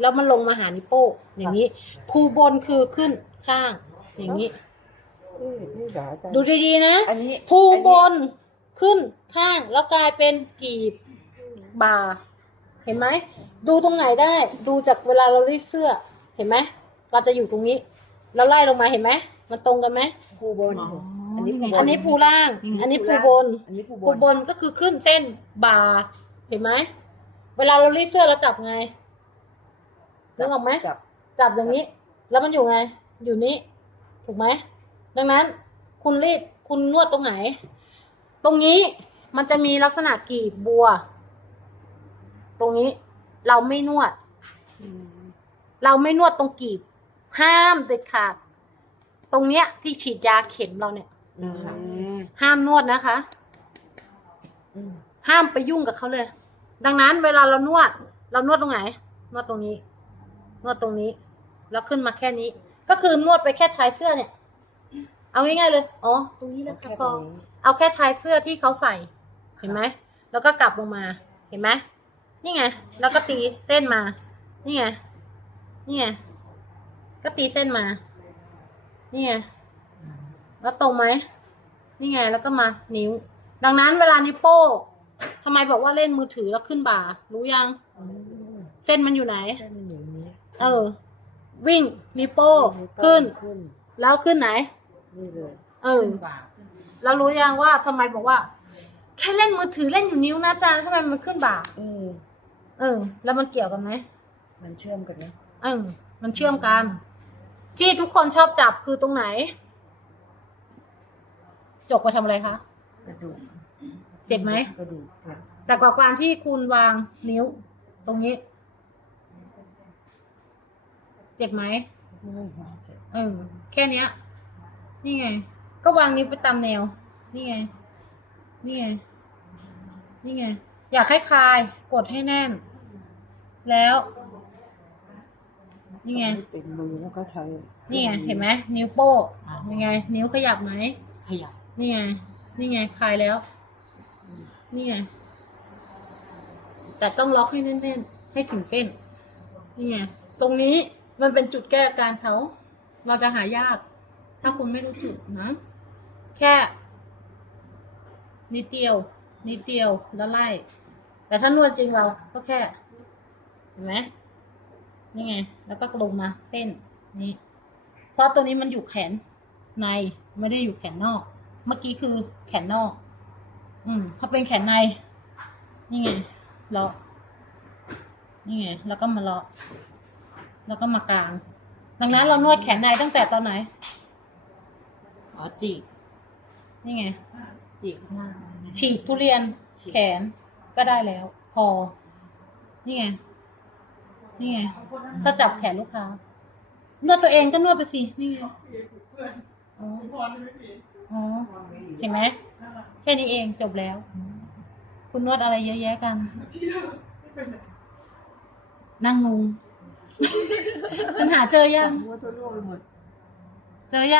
แล้วมันลงมาหานิ้วโป้งอย่างนี้ภูบนคือขึ้นข้าง อย่างนี้ นี่นี่เหรออาจารย์ดูดีๆนะอันนี้ภูบอันขึ้นข้าง แล้วกลายเป็นกีบบ่า เห็นไหม ดูตรงไหนได้ ดูจากเวลาเรารีดเสื้อ เห็นไหม เราจะอยู่ตรงนี้ แล้วไล่ลงมาเห็นไหม มันตรงกันไหมภูบนอ๋ออันนี้ภูบอันนี้ภูล่าง อันนี้ภูบน อันนี้ภูบภูน บนก็คือขึ้นเส้นบ่า เห็นไหม เวลาเรารีดเสื้อเราจับไง นึกออกไหมจับจับอย่างนี้ แล้วมันอยู่ไง อยู่นี้ ถูกไหม ดังนั้น คุณรีดคุณนวดตรงไหน ตรงนี้มันจะมีลักษณะกีบบัว ตรงนี้เราไม่นวดอืมเราไม่นวดตรงกีบ ห้ามเด็ดขาด ตรงเนี้ย ที่ฉีดยาเข็มเราเนี่ยอืมห้ามนวดนะคะอืมห้ามไปยุ่งกับเขาเลย ดังนั้นเวลาเรานวด เรานวดตรงไหน นวดตรงนี้ นวดตรงนี้ แล้วขึ้นมาแค่นี้ ก็คือนวดไปแค่ชายเสื้อเนี่ย เอาง่ายๆเลย อ๋อ ตรงนี้เลยแค่ค่ะตพรองนี้เอาแค่ชายเสื้อที่เขาใส่ เห็นไหม แล้วก็กลับลงมา เห็นไหม นี่ไง แล้วก็ตีเส้นมา นี่ไง นี่ไง ก็ตีเส้นมา นี่ไง แล้วตรงไหม นี่ไง แล้วก็มานิ้ว ดังนั้นเวลานิ้วโป้งทำไมบอกว่าเล่นมือถือแล้วขึ้นบ่า รู้ยังอืมเส้นมันอยู่ไหน เส้นมันอยู่นี้เออ วิ่งนิ้วโป้งขึ้น ขึ้น แล้วขึ้นไหน นี่เลยเออแล้วรู้ยังว่าทำไมบอกว่า แค่เล่นมือถือเล่นอยู่นิ้วนะอาจารย์ทำไมมันขึ้นบ่า อืมเออ แล้วมันเกี่ยวกันไหมมันเชื่อมกันนะเออ มันเชื่อมกัน ที่ทุกคนชอบจับคือตรงไหน จกไปทำอะไรคะ กระดูกเจ็บไหม กระดูกเจ็บ แต่กว่าการที่คุณวางนิ้ว ตรงนี้ เจ็บไหมไม่หายเจ็บเออแค่เนี้ย นี่ไง ก็วางนิ้วไปตามแนว นี่ไง นี่ไง นี่ไง อยากให้คลาย กดให้แน่น แล้ว นี่ไงเป็นมือแล้วก็ใช้ นี่ไง เห็นไหมนิ้วโป้งยังไง นิ้วขยับไหมขยับ นี่ไง นี่ไง คลายแล้ว นี่ไง แต่ต้องล็อกให้แน่นๆ ให้ถึงเส้น นี่ไง ตรงนี้ มันเป็นจุดแก้อาการเขา เราจะหายาก ถ้าคุณไม่รู้จุดนะ แค่นิดเดียวนิดเดียวแล้วไล่ แต่ถ้านวดจริงเราก็แค่เห็นไหมนี่ไง แล้วก็ลงมาเส้นนี่เพราะตัวนี้มันอยู่แขนในไม่ได้อยู่แขนนอก เมื่อกี้คือแขนนอก อืมถ้าเป็นแขนใน นี่ไงเลาะนี่ไง แล้วก็มาเลาะ แล้วก็มากาง ดังนั้นเรานวดแขนในตั้งแต่ตอนไหน อ๋อจีบนี่ไง จีบข้างหน้าฉีกทุเรียนแขนก็ได้แล้ว พอ นี่ไง นี่ไง ถ้าจับแขนลูกค้า นวดตัวเองก็นวดไปสิ นี่ไงอ๋ออ๋อเห็นไหมแค่นี้เองจบแล้ว คุณนวดอะไรเยอะแยะกัน นั่งงง ฉันหาเจอยังหัวตัวร่วงไปหมด เจอยัง